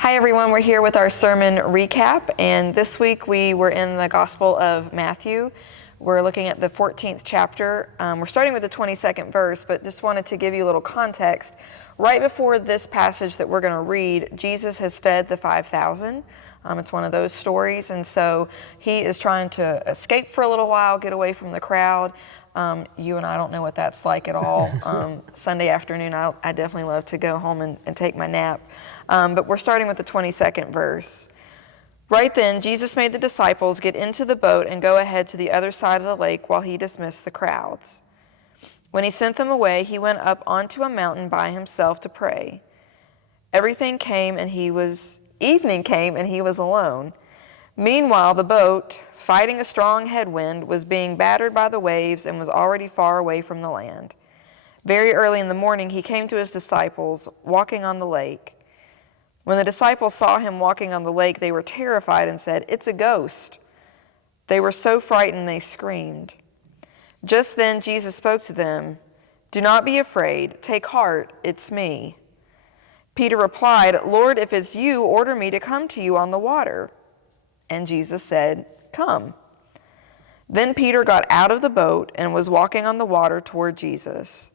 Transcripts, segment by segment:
Hi everyone, we're here with our sermon recap, and this week we were in the Gospel of Matthew. We're looking at the 14th chapter. We're starting with the 22nd verse, but just wanted to give you a little context. Right before this passage that we're going to read, Jesus has fed the 5,000. It's one of those stories, and so he is trying to escape for a little while, get away from the crowd. You and I don't know what that's like at all. Sunday afternoon, I definitely love to go home and take my nap. But we're starting with the 22nd verse. Right then, Jesus made the disciples get into the boat and go ahead to the other side of the lake while he dismissed the crowds. When he sent them away, he went up onto a mountain by himself to pray. Evening came and he was alone. Meanwhile, the boat, fighting a strong headwind, was being battered by the waves and was already far away from the land. Very early in the morning, he came to his disciples, walking on the lake. When the disciples saw him walking on the lake, they were terrified and said, "It's a ghost." They were so frightened they screamed. Just then Jesus spoke to them, "Do not be afraid. Take heart, it's me." Peter replied, "Lord, if it's you, order me to come to you on the water." And Jesus said, "Come." Then Peter got out of the boat and was walking on the water toward Jesus.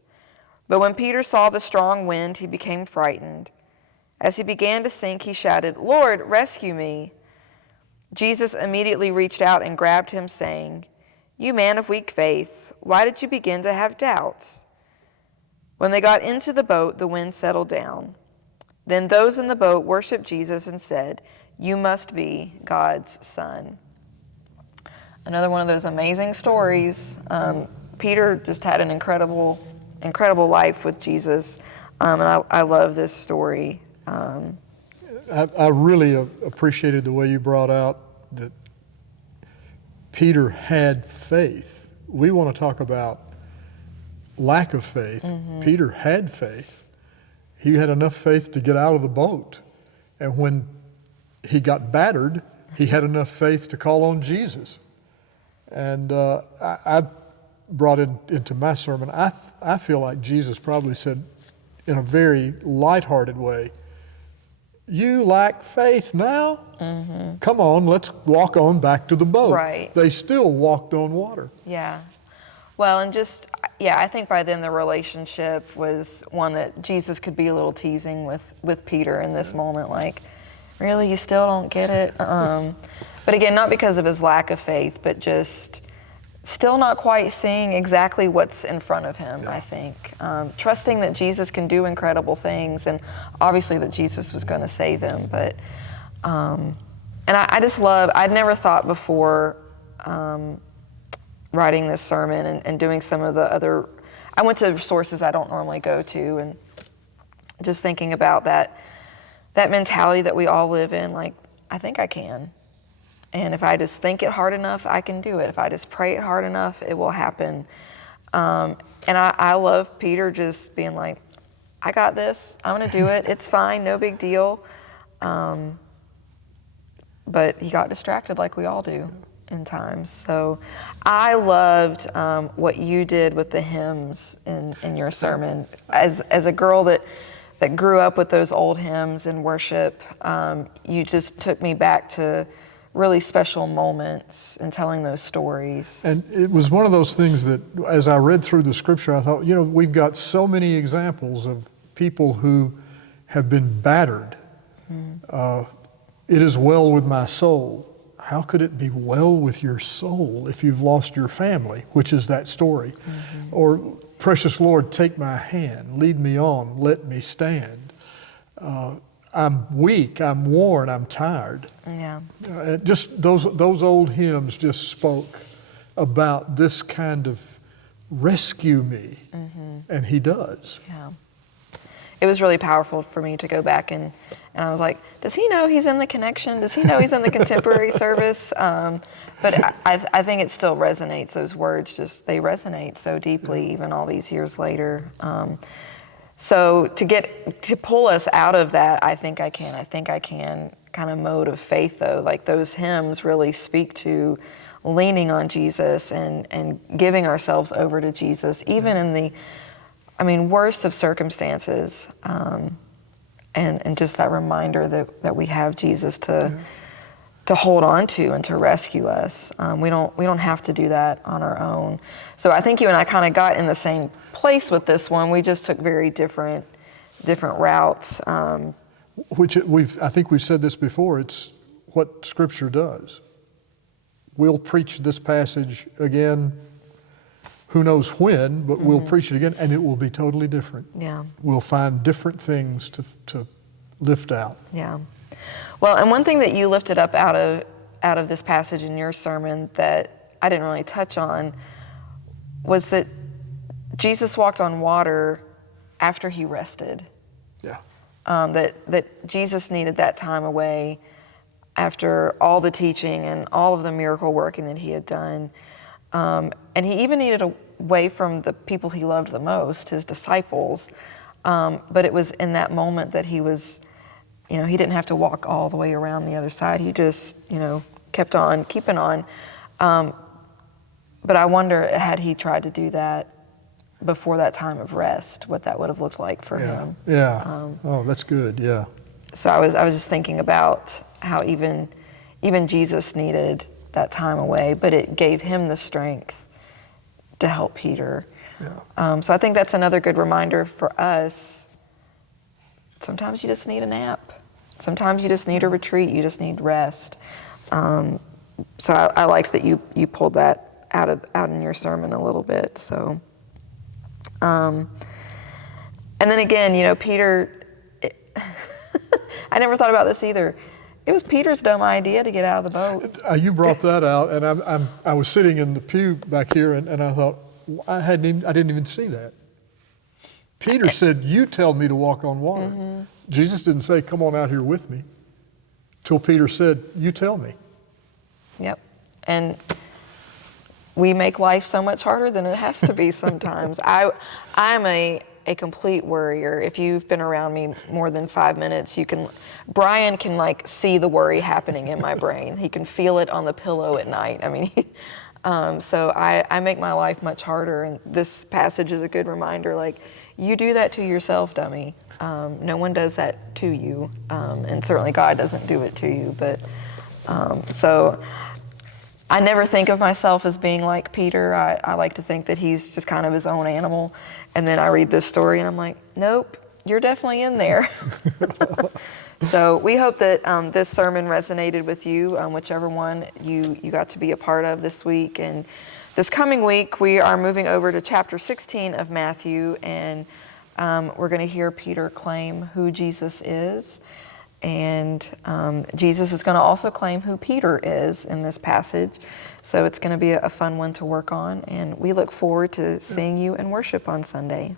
But when Peter saw the strong wind, he became frightened. As he began to sink, he shouted, "Lord, rescue me." Jesus immediately reached out and grabbed him, saying, "You man of weak faith, why did you begin to have doubts?" When they got into the boat, the wind settled down. Then those in the boat worshiped Jesus and said, "You must be God's Son." Another one of those amazing stories. Peter just had an incredible life with Jesus, and I love this story. I really appreciated the way you brought out that Peter had faith. We want to talk about lack of faith. Mm-hmm. Peter had faith. He had enough faith to get out of the boat. And when he got battered, he had enough faith to call on Jesus. And I brought into my sermon, I feel like Jesus probably said in a very lighthearted way, "You lack faith now? Mm-hmm. Come on, let's walk on back to the boat." Right. They still walked on water. Yeah. Well, and I think by then the relationship was one that Jesus could be a little teasing with Peter in this moment, like, really, you still don't get it? But again, not because of his lack of faith, but just still not quite seeing exactly what's in front of him, I think. Trusting that Jesus can do incredible things, and obviously that Jesus was going to save him. But, and I just love, I'd never thought before writing this sermon and doing some of the other, I went to sources I don't normally go to, and just thinking about that mentality that we all live in, like, I think I can. And if I just think it hard enough, I can do it. If I just pray it hard enough, it will happen. And I love Peter just being like, I got this. I'm going to do it. It's fine. No big deal. But he got distracted like we all do in times. So I loved what you did with the hymns in your sermon. As a girl that grew up with those old hymns and worship, you just took me back to really special moments in telling those stories. And it was one of those things that, as I read through the scripture, I thought, we've got so many examples of people who have been battered. Mm. It is well with my soul. How could it be well with your soul if you've lost your family, which is that story? Mm-hmm. Or, precious Lord, take my hand, lead me on, let me stand. I'm weak, I'm worn, I'm tired. Yeah. Just those old hymns just spoke about this kind of rescue me, mm-hmm. and he does. Yeah. It was really powerful for me to go back and I was like, does he know he's in the connection? Does he know he's in the contemporary service? But I think it still resonates. Those words they resonate so deeply, even all these years later. So to pull us out of that, I think I can kind of mode of faith, though. Like, those hymns really speak to leaning on Jesus and giving ourselves over to Jesus, even in the, worst of circumstances. and just that reminder that we have Jesus to hold on to and to rescue us. We don't have to do that on our own. So I think you and I kind of got in the same place with this one. We just took very different routes. Which I think we've said this before. It's what Scripture does. We'll preach this passage again, who knows when, but we'll preach it again, and it will be totally different. Yeah. We'll find different things to lift out. Yeah. Well, and one thing that you lifted up out of this passage in your sermon that I didn't really touch on was that Jesus walked on water after he rested. Yeah. That Jesus needed that time away after all the teaching and all of the miracle working that he had done. And he even needed away from the people he loved the most, his disciples. But it was in that moment that he was, he didn't have to walk all the way around the other side. He just, kept on keeping on. But I wonder, had he tried to do that before that time of rest, what that would have looked like for him. Yeah. Oh, that's good. Yeah. So I was just thinking about how even Jesus needed that time away, but it gave him the strength to help Peter. Yeah. So I think that's another good reminder for us. Sometimes you just need a nap. Sometimes you just need a retreat. You just need rest. So I liked that you pulled that out in your sermon a little bit. So, and then again, Peter. I never thought about this either. It was Peter's dumb idea to get out of the boat. You brought that out, and I was sitting in the pew back here, and I thought I didn't even see that. Peter said, "You tell me to walk on water." Mm-hmm. Jesus didn't say, "Come on out here with me," till Peter said, "You tell me." Yep, and we make life so much harder than it has to be sometimes. I'm a complete worrier. If you've been around me more than 5 minutes, Brian can see the worry happening in my brain. He can feel it on the pillow at night. I mean, so I make my life much harder, and this passage is a good reminder, you do that to yourself, dummy. No one does that to you, and certainly God doesn't do it to you, but so I never think of myself as being like Peter. I like to think that he's just kind of his own animal. And then I read this story and I'm like, nope, you're definitely in there. So we hope that this sermon resonated with you, whichever one you got to be a part of this week. And this coming week, we are moving over to chapter 16 of Matthew, and we're going to hear Peter claim who Jesus is. And Jesus is going to also claim who Peter is in this passage. So it's going to be a fun one to work on. And we look forward to seeing you in worship on Sunday.